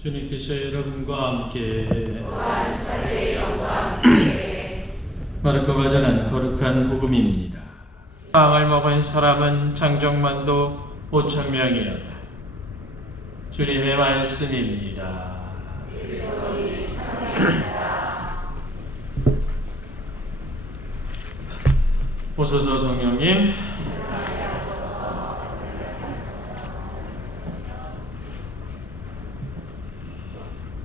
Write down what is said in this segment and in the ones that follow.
주님께서 여러분과 함께 또한 사제의 영과 함께 마르코가 전한 거룩한 복음입니다. 빵을 먹은 사람은 장정만도 5,000명이었다. 주님의 말씀입니다. 오소서 성령님.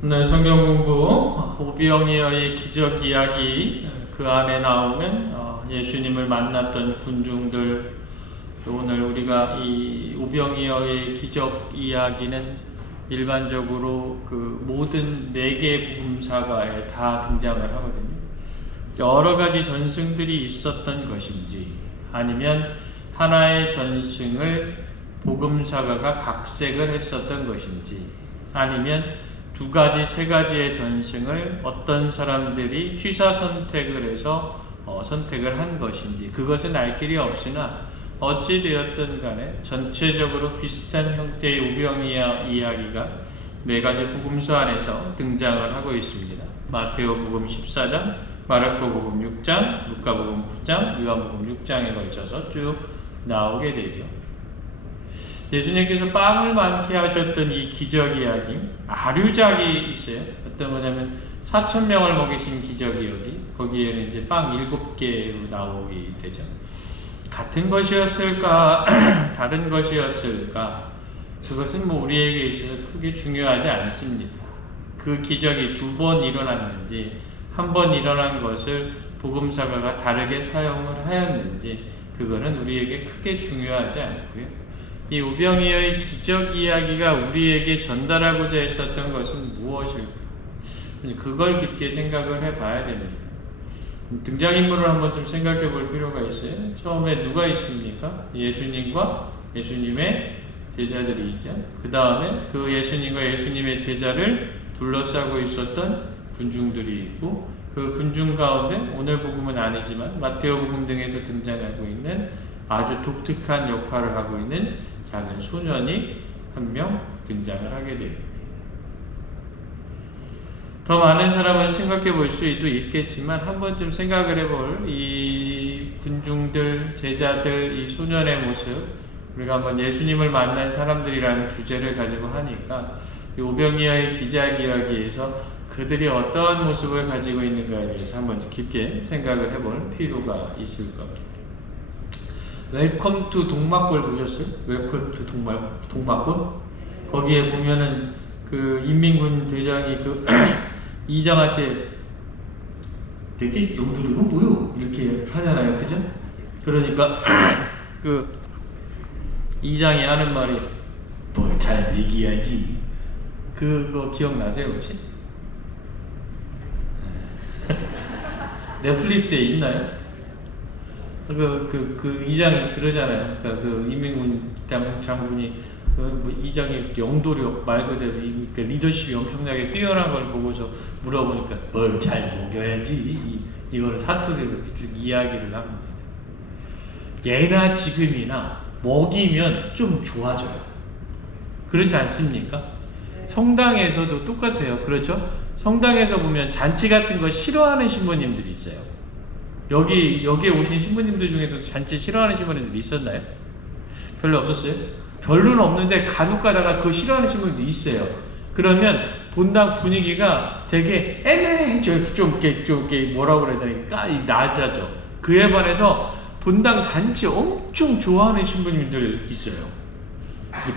오늘 성경 공부 오병이어의 기적 이야기, 그 안에 나오는 예수님을 만났던 군중들, 또 오늘 우리가 이 오병이어의 기적 이야기는 일반적으로 그 모든 4개 복음사가에 다 등장을 하거든요. 여러 가지 전승들이 있었던 것인지, 아니면 하나의 전승을 복음사가가 각색을 했었던 것인지, 아니면 2가지, 3가지의 전승을 어떤 사람들이 취사 선택을 해서 선택을 한 것인지, 그것은 알 길이 없으나 어찌되었든 간에 전체적으로 비슷한 형태의 오병이어 이야기가 4가지 복음서 안에서 등장을 하고 있습니다. 마테오복음 14장, 마르코복음 6장, 루카복음 9장, 요한복음 6장에 걸쳐서 쭉 나오게 되죠. 예수님께서 빵을 많게 하셨던 이 기적 이야기, 아류작이 있어요. 어떤 거냐면 4,000명을 먹이신 기적 이야기, 거기에는 이제 빵 7개로 나오게 되죠. 같은 것이었을까, 다른 것이었을까, 그것은 우리에게 있어서 크게 중요하지 않습니다. 그 기적이 2번 일어났는지, 1번 일어난 것을 복음사가가 다르게 사용을 하였는지, 그거는 우리에게 크게 중요하지 않고요. 이 오병이어의 기적 이야기가 우리에게 전달하고자 했었던 것은 무엇일까? 그걸 깊게 생각을 해봐야 됩니다. 등장인물을 한번 좀 생각해 볼 필요가 있어요. 처음에 누가 있습니까? 예수님과 예수님의 제자들이 있죠. 그 다음에 그 예수님과 예수님의 제자를 둘러싸고 있었던 군중들이 있고, 그 군중 가운데 오늘 복음은 아니지만 마테오 복음 등에서 등장하고 있는 아주 독특한 역할을 하고 있는 작은 소년이 1명 등장을 하게 됩니다. 더 많은 사람은 생각해 볼 수도 있겠지만 한 번쯤 생각을 해볼 이 군중들, 제자들, 이 소년의 모습, 우리가 한번 예수님을 만난 사람들이라는 주제를 가지고 하니까 이 오병이어의 기적 이야기에서 그들이 어떠한 모습을 가지고 있는가에 대해서 한번 깊게 생각을 해볼 필요가 있을 겁니다. 웰컴 투 동막골 보셨어요? 웰컴 투 동막골? 거기에 보면은 그 인민군 대장이 그 이장한테 되게 용도리고 뭐요? 이렇게 하잖아요. 그죠? 그러니까 그 이장이 하는 말이 뭘 잘 얘기해야지. 그거 기억나세요 혹시? 넷플릭스에 있나요? 그 이장이 그러잖아요. 그러니까 그 인민군 장군이 뭐 이장이 영도력 말 그대로 그러니까 리더십이 엄청나게 뛰어난 걸 보고서 물어보니까 뭘 잘 먹여야지. 이거를 사투리로 쭉 이야기를 합니다. 예나 지금이나 먹이면 좀 좋아져요. 그렇지 않습니까? 성당에서도 똑같아요. 그렇죠? 성당에서 보면 잔치 같은 거 싫어하는 신부님들이 있어요. 여기에 오신 신부님들 중에서 잔치 싫어하는 신부님들 있었나요? 별로 없었어요? 별로는 없는데 간혹 가다가 그거 싫어하는 신부님도 있어요. 그러면 본당 분위기가 되게 애매해져. 좀 이렇게 뭐라고 그래야 되나, 낮아져. 그에 반해서 본당 잔치 엄청 좋아하는 신부님들 있어요.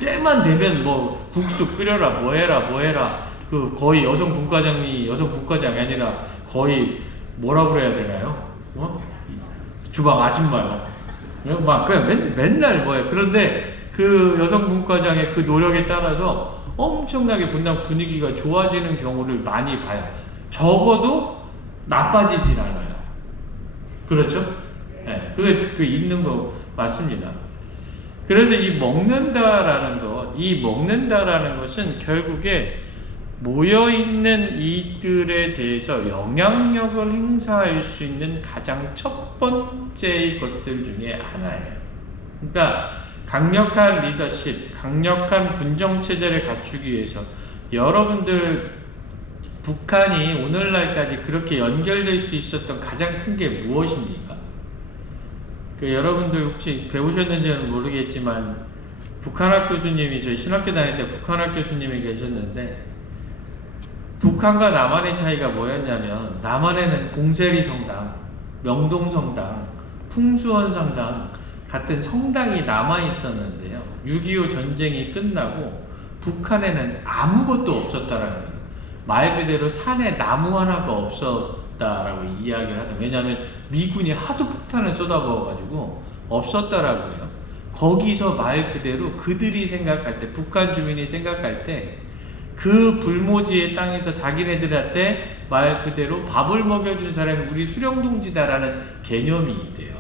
때만 되면 뭐 국수 끓여라, 뭐 해라. 그 거의 여성 분과장이 아니라 거의 뭐라고 그래야 되나요? 주방 아줌마요. 막 그냥 맨날 뭐예요. 그런데 그 여성 분과장의 그 노력에 따라서 엄청나게 본당 분위기가 좋아지는 경우를 많이 봐요. 적어도 나빠지진 않아요. 그렇죠? 네, 그게 있는 거 맞습니다. 그래서 이 먹는다라는 것은 결국에 모여있는 이들에 대해서 영향력을 행사할 수 있는 가장 첫 번째의 것들 중에 하나예요. 그러니까 강력한 리더십, 강력한 군정체제를 갖추기 위해서 여러분들 북한이 오늘날까지 그렇게 연결될 수 있었던 가장 큰 게 무엇입니까? 여러분들 혹시 배우셨는지는 모르겠지만 북한학 교수님이 저희 신학교 다닐 때 북한학 교수님이 계셨는데 북한과 남한의 차이가 뭐였냐면 남한에는 공세리 성당, 명동 성당, 풍수원 성당 같은 성당이 남아 있었는데요. 6.25 전쟁이 끝나고 북한에는 아무것도 없었다라는 거예요. 말 그대로 산에 나무 하나가 없었다라고 이야기를 하죠. 왜냐하면 미군이 하도 폭탄을 쏟아부어가지고 없었다라고 해요. 거기서 말 그대로 그들이 생각할 때, 북한 주민이 생각할 때 그 불모지의 땅에서 자기네들한테 말 그대로 밥을 먹여준 사람이 우리 수령동지다라는 개념이 있대요.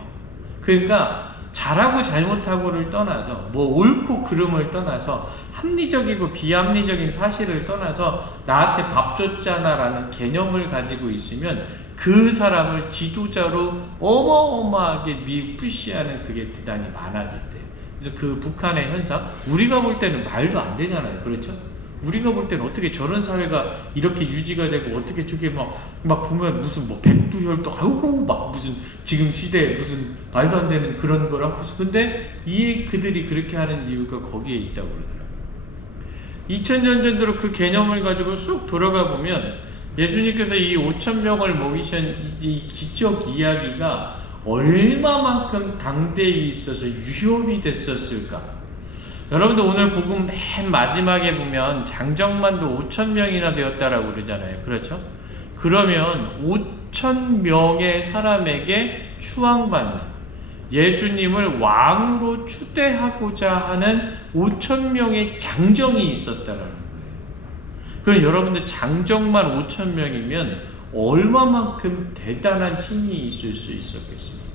그러니까 잘하고 잘못하고를 떠나서 뭐 옳고 그름을 떠나서 합리적이고 비합리적인 사실을 떠나서 나한테 밥 줬잖아 라는 개념을 가지고 있으면 그 사람을 지도자로 어마어마하게 푸시하는 그게 대단히 많아졌대요. 그래서 그 북한의 현상, 우리가 볼 때는 말도 안 되잖아요. 그렇죠? 우리가 볼 때는 어떻게 저런 사회가 이렇게 유지가 되고 어떻게 저게 막 보면 무슨 뭐 백두혈도 아이고 막 무슨 지금 시대에 무슨 말도 안 되는 그런 거라고. 근데 그들이 그렇게 하는 이유가 거기에 있다고 그러더라고요. 2000년 전으로 그 개념을 가지고 쑥 돌아가 보면 예수님께서 이 5,000명을 먹이신 이 기적 이야기가 얼마만큼 당대에 있어서 유효이 됐었을까? 여러분들 오늘 복음 맨 마지막에 보면 장정만도 5,000명이나 되었다라고 그러잖아요. 그렇죠? 그러면 5,000명의 사람에게 추앙받는 예수님을 왕으로 추대하고자 하는 5,000명의 장정이 있었다라는 거예요. 그럼 여러분들 장정만 5,000명이면 얼마만큼 대단한 힘이 있을 수 있었겠습니까?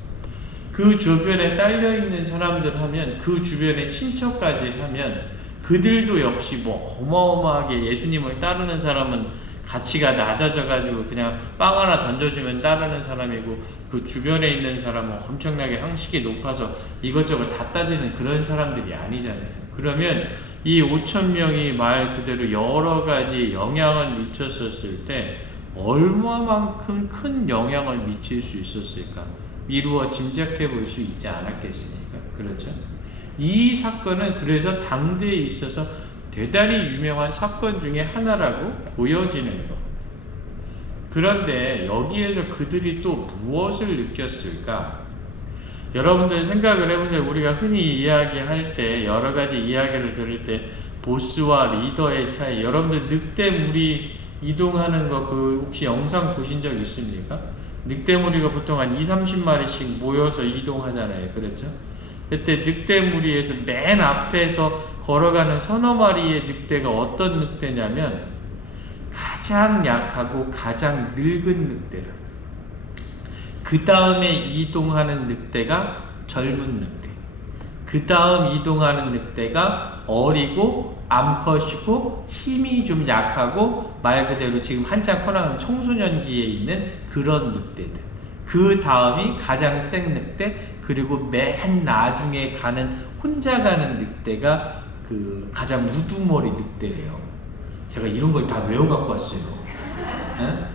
그 주변에 딸려있는 사람들 하면, 그 주변에 친척까지 하면 그들도 역시 뭐 어마어마하게 예수님을 따르는 사람은 가치가 낮아져가지고 그냥 빵 하나 던져주면 따르는 사람이고, 그 주변에 있는 사람은 엄청나게 형식이 높아서 이것저것 다 따지는 그런 사람들이 아니잖아요. 그러면 이 5,000명이 말 그대로 여러 가지 영향을 미쳤었을 때 얼마만큼 큰 영향을 미칠 수 있었을까? 미루어 짐작해 볼 수 있지 않았겠습니까? 그렇죠? 이 사건은 그래서 당대에 있어서 대단히 유명한 사건 중에 하나라고 보여지는 것. 그런데 여기에서 그들이 또 무엇을 느꼈을까? 여러분들 생각을 해보세요. 우리가 흔히 이야기할 때, 여러 가지 이야기를 들을 때 보스와 리더의 차이, 여러분들 늑대무리 이동하는 거 혹시 영상 보신 적 있습니까? 늑대무리가 보통 한 20-30마리씩 모여서 이동하잖아요. 그렇죠? 그때 늑대무리에서 맨 앞에서 걸어가는 서너 마리의 늑대가 어떤 늑대냐면 가장 약하고 가장 늙은 늑대라. 그 다음에 이동하는 늑대가 젊은 늑대. 그 다음 이동하는 늑대가 어리고 암컷이고 힘이 좀 약하고 말 그대로 지금 한창 커나가는 청소년기에 있는 그런 늑대들. 그 다음이 가장 센 늑대, 그리고 맨 나중에 가는 혼자 가는 늑대가 그 가장 우두머리 늑대예요. 제가 이런 걸 다 외워갖고 왔어요. 네?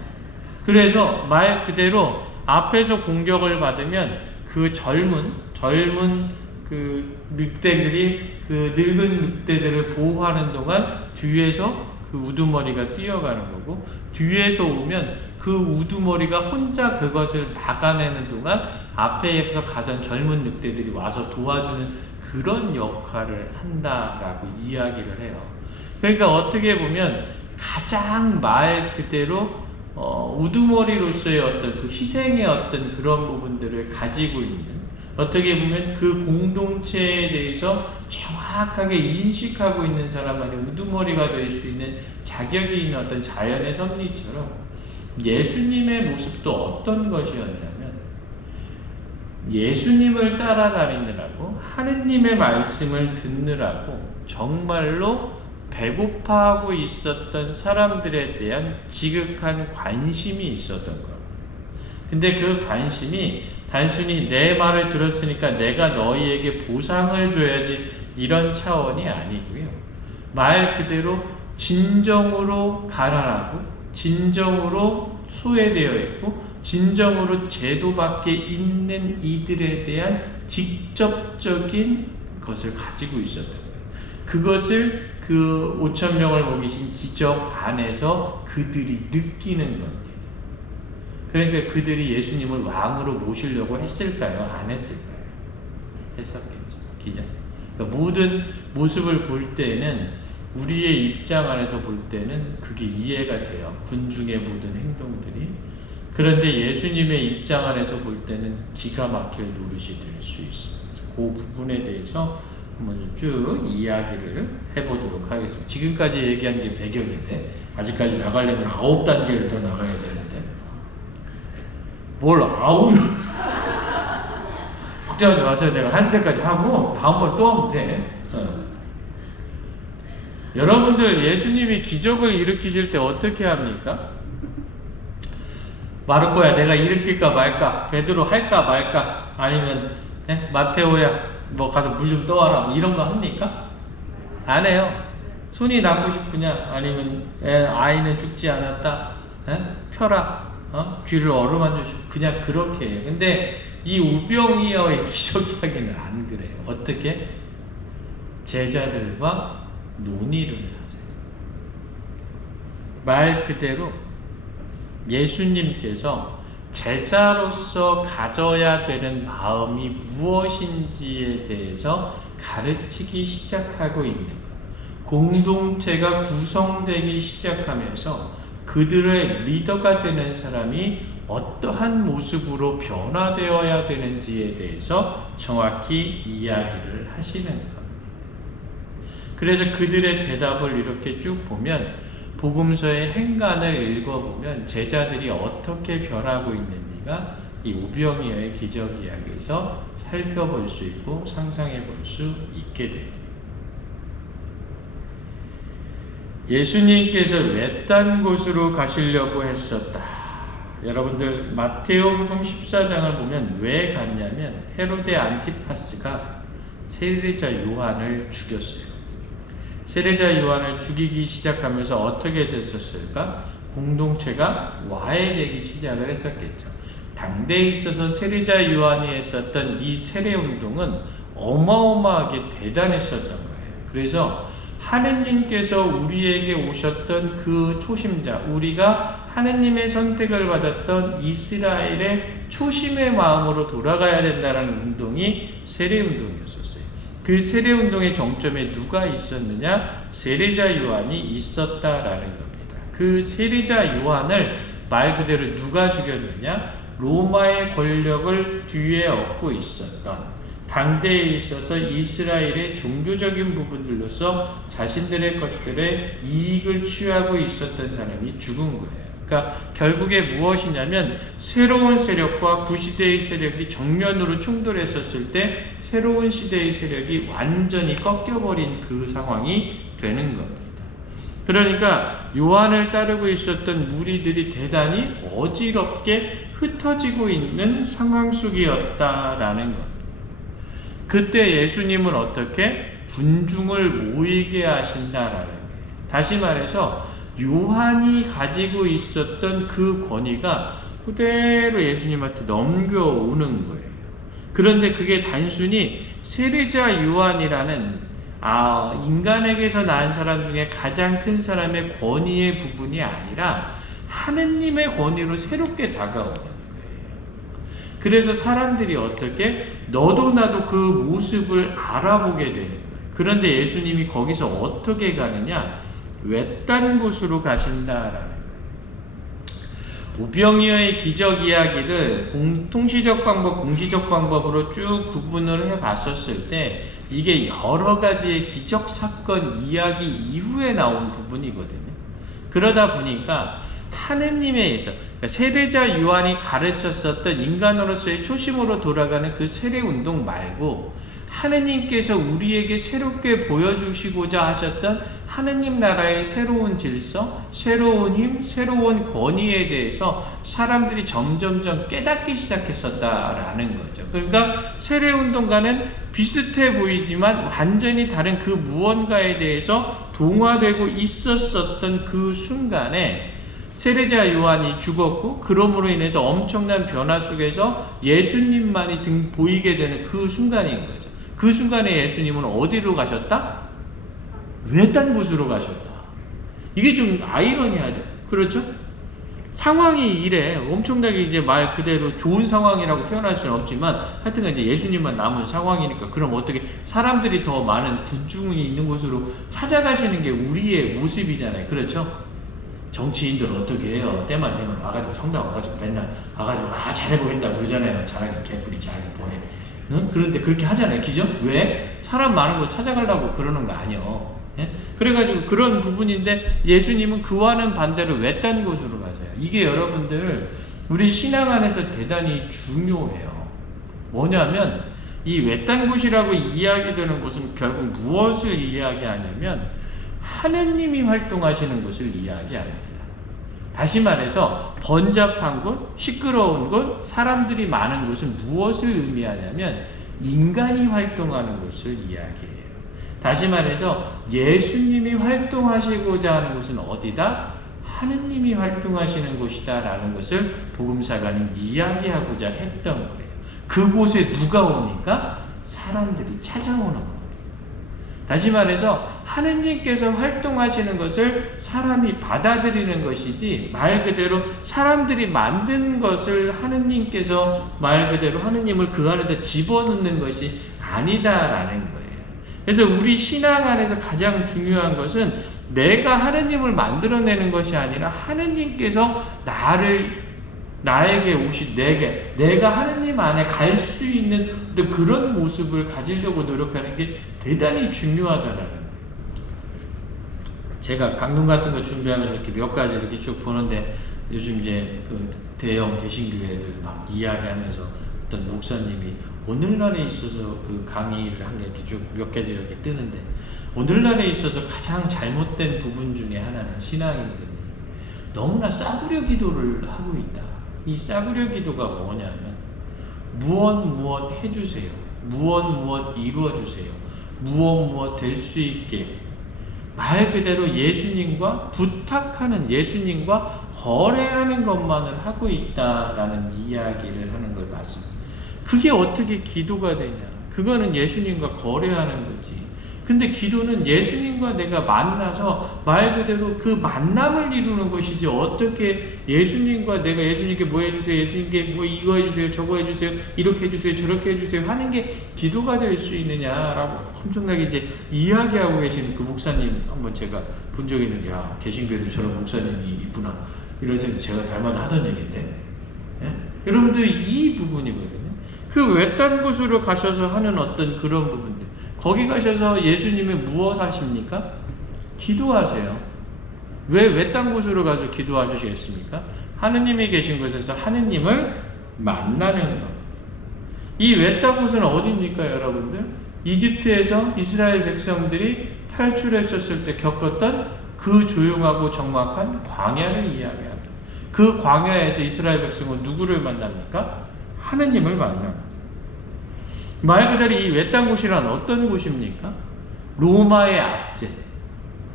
그래서 말 그대로 앞에서 공격을 받으면 그 젊은 그 늑대들이 그 늙은 늑대들을 보호하는 동안 뒤에서 그 우두머리가 뛰어가는 거고, 뒤에서 오면 그 우두머리가 혼자 그것을 막아내는 동안 앞에서 가던 젊은 늑대들이 와서 도와주는 그런 역할을 한다라고 이야기를 해요. 그러니까 어떻게 보면 가장 말 그대로 우두머리로서의 어떤 그 희생의 어떤 그런 부분들을 가지고 있는, 어떻게 보면 그 공동체에 대해서 정확하게 인식하고 있는 사람만이 우두머리가 될 수 있는 자격이 있는 어떤 자연의 섭리처럼 예수님의 모습도 어떤 것이었냐면, 예수님을 따라다니느라고 하느님의 말씀을 듣느라고 정말로 배고파하고 있었던 사람들에 대한 지극한 관심이 있었던 겁니다. 근데 그 관심이 단순히 내 말을 들었으니까 내가 너희에게 보상을 줘야지 이런 차원이 아니고요. 말 그대로 진정으로 가난하고 진정으로 소외되어 있고 진정으로 제도 밖에 있는 이들에 대한 직접적인 것을 가지고 있었던 거예요. 그것을 그 5천 명을 먹이신 기적 안에서 그들이 느끼는 겁니다. 그러니까 그들이 예수님을 왕으로 모시려고 했을까요? 안 했을까요? 했었겠죠. 기적. 그러니까 모든 모습을 볼 때는 우리의 입장 안에서 볼 때는 그게 이해가 돼요. 군중의 모든 행동들이. 그런데 예수님의 입장 안에서 볼 때는 기가 막힐 노릇이 될 수 있습니다. 그 부분에 대해서 한번 쭉 이야기를 해보도록 하겠습니다. 지금까지 얘기한 게 배경인데 아직까지 나가려면 9단계를 더 나가야 되는데 뭘 9... 걱정하지 마세요. 내가 한 데까지 하고 다음번 또 하면 돼. 여러분들 예수님이 기적을 일으키실 때 어떻게 합니까? 마르코야 내가 일으킬까 말까, 베드로 할까 말까, 아니면 마테오야 뭐 가서 물 좀 떠와라 뭐 이런 거 합니까? 안 해요. 손이 낫고 싶으냐, 아니면 아이는 죽지 않았다, 펴라, 쥐를 어루만져 주고 그냥 그렇게 해요. 근데 이 우병이어의 기적 이야기는 안 그래요. 어떻게? 제자들과 논의를 하세요. 말 그대로 예수님께서 제자로서 가져야 되는 마음이 무엇인지에 대해서 가르치기 시작하고 있는 것. 공동체가 구성되기 시작하면서 그들의 리더가 되는 사람이 어떠한 모습으로 변화되어야 되는지에 대해서 정확히 이야기를 하시는 것. 그래서 그들의 대답을 이렇게 쭉 보면 복음서의 행간을 읽어보면 제자들이 어떻게 변하고 있는지가 이 오병이어의 기적 이야기에서 살펴볼 수 있고 상상해 볼 수 있게 됩니다. 예수님께서 외딴 곳으로 가시려고 했었다. 여러분들 마테오복음 14장을 보면 왜 갔냐면 헤로데 안티파스가 세례자 요한을 죽였어요. 세례자 요한을 죽이기 시작하면서 어떻게 됐었을까? 공동체가 와해되기 시작을 했었겠죠. 당대에 있어서 세례자 요한이 했었던 이 세례운동은 어마어마하게 대단했었던 거예요. 그래서 하느님께서 우리에게 오셨던 그 초심자, 우리가 하느님의 선택을 받았던 이스라엘의 초심의 마음으로 돌아가야 된다는 운동이 세례운동이었었어요. 그 세례운동의 정점에 누가 있었느냐? 세례자 요한이 있었다라는 겁니다. 그 세례자 요한을 말 그대로 누가 죽였느냐? 로마의 권력을 뒤에 얻고 있었던, 당대에 있어서 이스라엘의 종교적인 부분들로서 자신들의 것들에 이익을 취하고 있었던 사람이 죽은 거예요. 그러니까 결국에 무엇이냐면 새로운 세력과 구시대의 세력이 정면으로 충돌했었을 때 새로운 시대의 세력이 완전히 꺾여버린 그 상황이 되는 겁니다. 그러니까 요한을 따르고 있었던 무리들이 대단히 어지럽게 흩어지고 있는 상황 속이었다라는 겁니다. 그때 예수님은 어떻게 군중을 모이게 하신다라는 거예요. 다시 말해서 요한이 가지고 있었던 그 권위가 그대로 예수님한테 넘겨오는 거예요. 그런데 그게 단순히 세례자 요한이라는 인간에게서 낳은 사람 중에 가장 큰 사람의 권위의 부분이 아니라 하느님의 권위로 새롭게 다가오는 거예요. 그래서 사람들이 어떻게 너도 나도 그 모습을 알아보게 되는 거예요. 그런데 예수님이 거기서 어떻게 가느냐? 외딴 곳으로 가신다라는 거예요. 우병이어의 기적 이야기를 통시적 방법, 공시적 방법으로 쭉 구분을 해봤었을 때 이게 여러 가지의 기적 사건 이야기 이후에 나온 부분이거든요. 그러다 보니까 하느님에 있어 세례자 요한이 가르쳤었던 인간으로서의 초심으로 돌아가는 그 세례운동 말고 하느님께서 우리에게 새롭게 보여주시고자 하셨던 하느님 나라의 새로운 질서, 새로운 힘, 새로운 권위에 대해서 사람들이 점점점 깨닫기 시작했었다라는 거죠. 그러니까 세례운동과는 비슷해 보이지만 완전히 다른 그 무언가에 대해서 동화되고 있었던 그 순간에 세례자 요한이 죽었고 그러므로 인해서 엄청난 변화 속에서 예수님만이 보이게 되는 그 순간인 거죠. 그 순간에 예수님은 어디로 가셨다? 외딴 곳으로 가셨다. 이게 좀 아이러니하죠. 그렇죠? 상황이 이래 엄청나게 이제 말 그대로 좋은 상황이라고 표현할 수는 없지만 하여튼 이제 예수님만 남은 상황이니까 그럼 어떻게 사람들이 더 많은 군중이 있는 곳으로 찾아가시는 게 우리의 모습이잖아요. 그렇죠? 정치인들 어떻게 해요? 때만 되면 와가지고 성당 와가지고 맨날 와가지고 잘해보겠다 그러잖아요. 잘하게 개뿔이 잘하게 보내. 응? 그런데 그렇게 하잖아요. 그죠? 왜? 사람 많은 거 찾아가려고 그러는 거 아니요. 예? 그래가지고 그런 부분인데 예수님은 그와는 반대로 외딴 곳으로 가세요. 이게 여러분들 우리 신앙 안에서 대단히 중요해요. 뭐냐면 이 외딴 곳이라고 이야기되는 곳은 결국 무엇을 이야기하냐면 하느님이 활동하시는 곳을 이야기합니다. 다시 말해서 번잡한 곳, 시끄러운 곳, 사람들이 많은 곳은 무엇을 의미하냐면 인간이 활동하는 곳을 이야기해요. 다시 말해서 예수님이 활동하시고자 하는 곳은 어디다? 하느님이 활동하시는 곳이다 라는 것을 복음사가는 이야기하고자 했던 거예요. 그곳에 누가 오니까? 사람들이 찾아오는 거예요. 다시 말해서 하느님께서 활동하시는 것을 사람이 받아들이는 것이지 말 그대로 사람들이 만든 것을 하느님께서 말 그대로 하느님을 그 안에다 집어넣는 것이 아니다라는 거예요. 그래서 우리 신앙 안에서 가장 중요한 것은 내가 하느님을 만들어내는 것이 아니라 하느님께서 나에게 오신 내가 하느님 안에 갈 수 있는 그런 모습을 가지려고 노력하는 게 대단히 중요하다라는 거예요. 제가 강론 같은 거 준비하면서 이렇게 몇 가지 이렇게 쭉 보는데 요즘 이제 그 대형 개신교회들 막 이야기하면서 어떤 목사님이 오늘날에 있어서 그 강의를 한 게 이렇게 쭉 몇 가지 이렇게 뜨는데 오늘날에 있어서 가장 잘못된 부분 중에 하나는 신앙인들이 너무나 싸구려 기도를 하고 있다. 이 싸구려 기도가 뭐냐면 무엇 해주세요. 무엇 이루어주세요. 무엇 될 수 있게 말 그대로 예수님과 부탁하는 예수님과 거래하는 것만을 하고 있다라는 이야기를 하는 걸 봤습니다. 그게 어떻게 기도가 되냐? 그거는 예수님과 거래하는 거지. 근데 기도는 예수님과 내가 만나서 말 그대로 그 만남을 이루는 것이지 어떻게 예수님과 내가 예수님께 뭐 해주세요, 예수님께 뭐 이거 해주세요, 저거 해주세요, 이렇게 해주세요, 저렇게 해주세요 하는 게 기도가 될 수 있느냐라고 엄청나게 이제 이야기하고 계신 그 목사님 한번 제가 본 적이 있는데 야 개신교에도 저런 목사님이 있구나 이런 생각 제가 닮아도 하던 얘기인데 예? 여러분들 이 부분이거든요. 그 외딴 곳으로 가셔서 하는 어떤 그런 부분들 거기 가셔서 예수님이 무엇 하십니까? 기도하세요. 왜 외딴 곳으로 가서 기도하시겠습니까? 하느님이 계신 곳에서 하느님을 만나는 것. 이 외딴 곳은 어디입니까, 여러분들? 이집트에서 이스라엘 백성들이 탈출했었을 때 겪었던 그 조용하고 적막한 광야를 이야기합니다. 그 광야에서 이스라엘 백성은 누구를 만납니까? 하느님을 만납니다. 말 그대로 이 외딴 곳이란 어떤 곳입니까? 로마의 압제.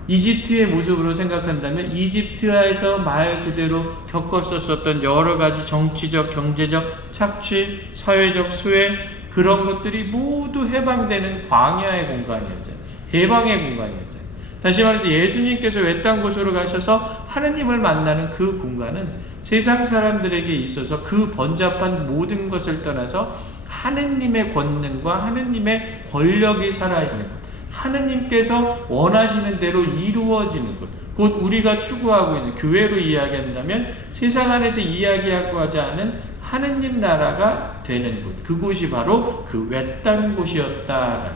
이집트의 모습으로 생각한다면 이집트에서 말 그대로 겪었었던 여러 가지 정치적, 경제적 착취, 사회적 수혜 그런 것들이 모두 해방되는 광야의 공간이었잖아요. 해방의 공간이었잖아요. 다시 말해서 예수님께서 외딴 곳으로 가셔서 하느님을 만나는 그 공간은 세상 사람들에게 있어서 그 번잡한 모든 것을 떠나서 하느님의 권능과 하느님의 권력이 살아있는 것, 하느님께서 원하시는 대로 이루어지는 것, 곧 우리가 추구하고 있는 교회로 이야기한다면 세상 안에서 이야기하고자 하는 하느님 나라가 되는 곳, 그곳이 바로 그 외딴 곳이었다.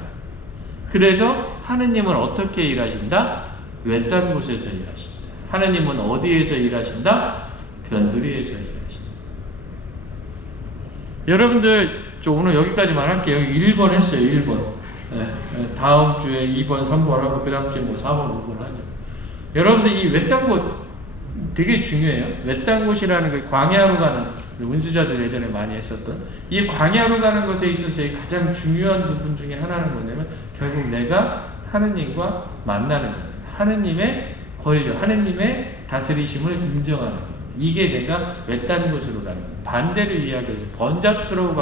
그래서 하느님은 어떻게 일하신다? 외딴 곳에서 일하신다. 하느님은 어디에서 일하신다? 변두리에서 일하신다. 여러분들 저 오늘 여기까지만 할게요. 1번 했어요. 1번. 네, 다음 주에 2번, 3번 하고 그 다음 주에 뭐 4번, 5번 하죠. 여러분들 이 외딴 곳 되게 중요해요. 외딴 곳이라는 게 광야로 가는 운수자들 예전에 많이 했었던 이 광야로 가는 것에 있어서의 가장 중요한 부분 중에 하나는 뭐냐면 결국 내가 하느님과 만나는 거예요. 하느님의 권력, 하느님의 다스리심을 인정하는 것. 이게 내가 외딴 곳으로 가는 것. 반대를 이야기해서 번잡스러운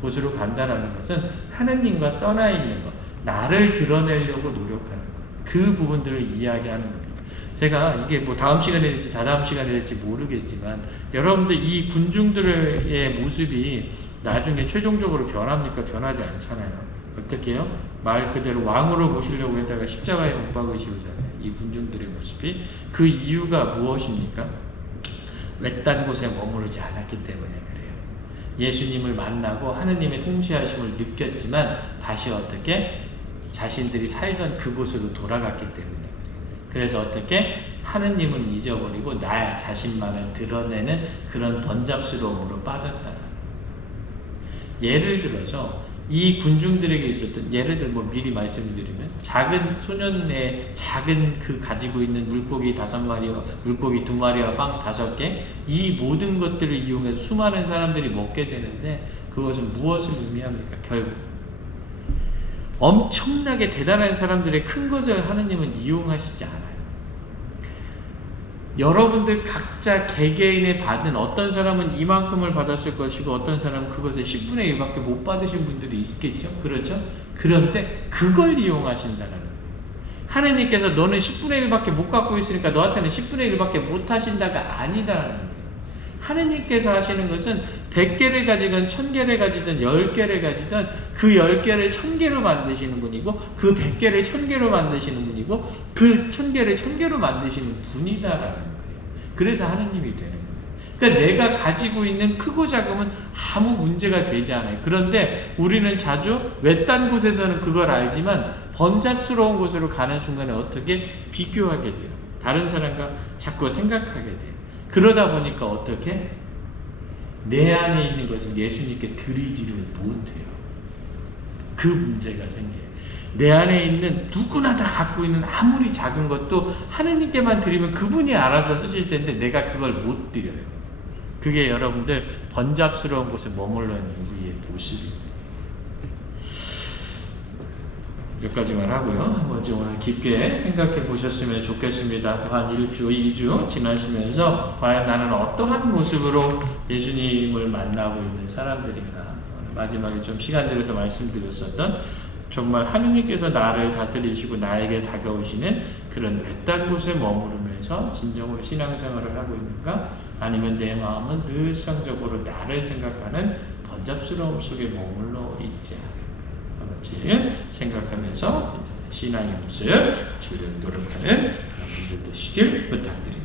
곳으로 간다는 것은 하느님과 떠나 있는 것, 나를 드러내려고 노력하는 것. 그 부분들을 이야기하는 겁니다. 제가 이게 뭐 다음 시간에 될지 다다음 시간에 될지 모르겠지만 여러분들 이 군중들의 모습이 나중에 최종적으로 변합니까? 변하지 않잖아요. 어떻게 해요? 말 그대로 왕으로 모시려고 했다가 십자가에 못 박으시오잖아요. 이 군중들의 모습이. 그 이유가 무엇입니까? 외딴 곳에 머무르지 않았기 때문에 그래요. 예수님을 만나고 하느님의 통치하심을 느꼈지만 다시 어떻게? 자신들이 살던 그곳으로 돌아갔기 때문에. 그래서 어떻게? 하느님을 잊어버리고 나 자신만을 드러내는 그런 번잡스러움으로 빠졌다. 예를 들어서 이 군중들에게 있었던, 예를 들어 뭐 미리 말씀드리면 작은 소년의 작은 그 가지고 있는 물고기 5마리와 물고기 2마리와 빵 5개, 이 모든 것들을 이용해서 수많은 사람들이 먹게 되는데 그것은 무엇을 의미합니까? 결국 엄청나게 대단한 사람들의 큰 것을 하느님은 이용하시지 않아요. 여러분들 각자 개개인의 받은, 어떤 사람은 이만큼을 받았을 것이고 어떤 사람은 그것의 10분의 1밖에 못 받으신 분들이 있겠죠. 그렇죠? 그런데 그걸 이용하신다는 거예요. 하느님께서 너는 10분의 1밖에 못 갖고 있으니까 너한테는 10분의 1밖에 못 하신다가 아니다라는 거예요. 하느님께서 하시는 것은 100개를 가지든 1000개를 가지든 10개를 가지든 그 10개를 1000개로 만드시는 분이고 그 100개를 1000개로 만드시는 분이고 그 1000개를 1000개로 만드시는 분이다라는 거예요. 그래서 하느님이 되는 거예요. 그러니까 내가 가지고 있는 크고 작음은 아무 문제가 되지 않아요. 그런데 우리는 자주 외딴 곳에서는 그걸 알지만 번잡스러운 곳으로 가는 순간에 어떻게 비교하게 돼요. 다른 사람과 자꾸 생각하게 돼요. 그러다 보니까 어떻게? 내 안에 있는 것을 예수님께 드리지를 못해요. 그 문제가 생겨요. 내 안에 있는 누구나 다 갖고 있는 아무리 작은 것도 하느님께만 드리면 그분이 알아서 쓰실 텐데 내가 그걸 못 드려요. 그게 여러분들 번잡스러운 곳에 머물러 있는 우리의 모습입니다. 여기까지만 하고요. 한번 좀 오늘 깊게 생각해 보셨으면 좋겠습니다. 한 1주, 2주 지나시면서 과연 나는 어떠한 모습으로 예수님을 만나고 있는 사람들인가. 마지막에 좀 시간 들여서 말씀드렸었던 정말 하느님께서 나를 다스리시고 나에게 다가오시는 그런 외딴 곳에 머무르면서 진정으로 신앙생활을 하고 있는가? 아니면 내 마음은 늘상적으로 나를 생각하는 번잡스러움 속에 머물러 있지 않을까? 생각하면서 신앙의 모습, 주를 노력하는 그런 분들 되시길 부탁드립니다.